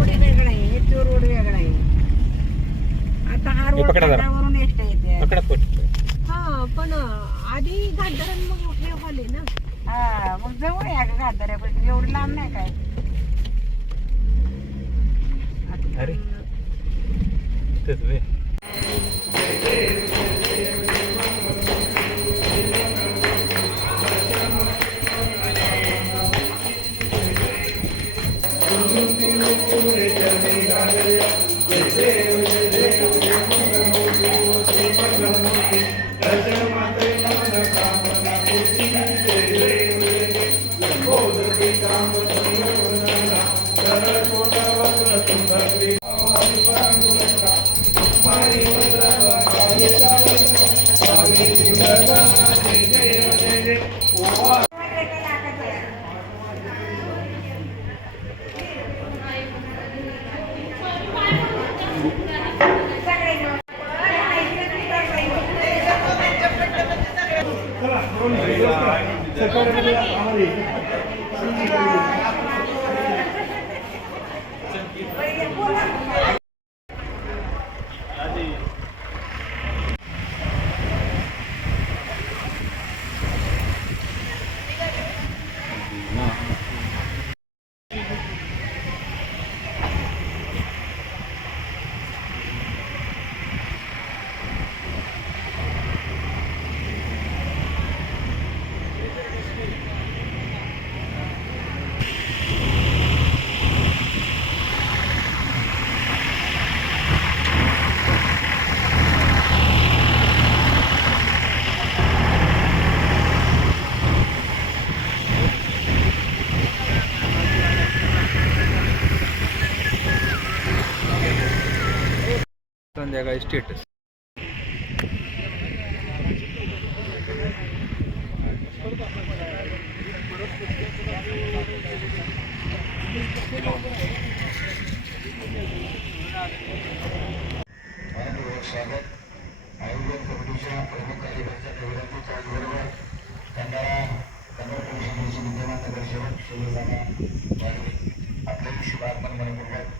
थोडी वेगळं आहे तो रोड वेगळा आहे. आता हा रोड पकडा जरा. येते पकडा पोट हा पण आधी घाटधरण मग हे हॉल आहे ना. हा मग जवळ आहे अगं घाटदऱ्यापासून एवढं लांब नाही काय. अरे. तेच वे. संध्याकाळी स्टेटस मनपूर्वक स्वागत संध्याकाळी स्टेटस आपल्या शुभागमन मनपूर्वक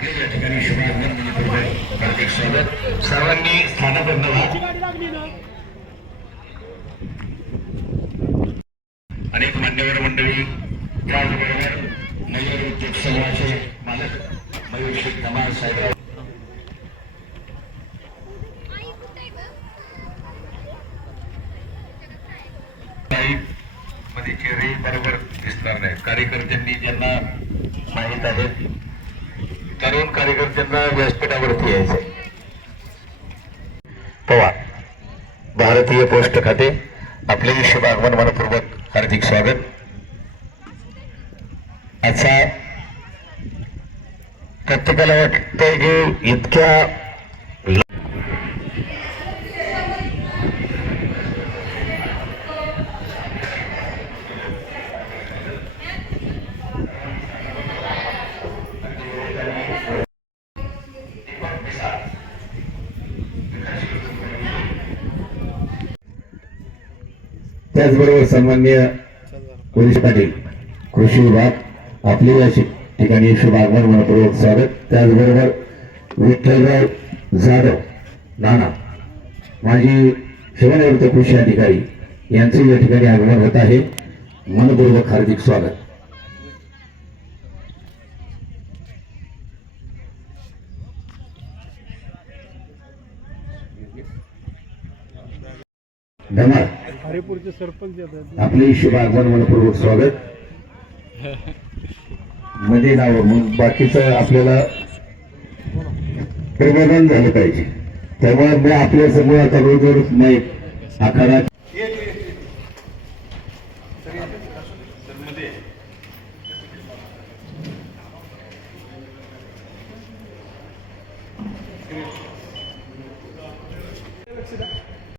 आपले या ठिकाणी हार्दिक स्वागत सर्वांनी व्हा. अनेक मान्यवर मंडळी त्याचबरोबर मयूर उद्योग समूहाचे मालक मयूर शेख धमाल साहेबरावमध्ये चेहरे बरोबर दिसणार नाही कार्यकर्त्यांनी ज्यांना माहीत आहे तरुण कार्यकर्त्यांना व्यासपीठावरती यायचे पवार भारतीय पोस्ट खाते आपले शुभ आगमन मनपूर्वक हार्दिक स्वागत. आजचा प्रत्येकाला वाटतंय की इतक्या त्याचबरोबर सन्मान्य पोलीस पाटील कृषी विभाग आपले या ठिकाणी ठिकाणी शुभागमन मनपूर्वक स्वागत. त्याचबरोबर विठ्ठलराव जाधव नाना माजी सेवानिवृत्त कृषी अधिकारी यांचे या ठिकाणी आगमन होत आहे. मनपूर्वक हार्दिक स्वागत. हरिपूरचे सरपंच आपले शुभागमन मनपूर्वक स्वागत. मध्ये नाव मग बाकीचं आपल्याला प्रबोधन झालं पाहिजे. त्यामुळे मी आपल्यासमोर आता रोज रोज नाही आखाडा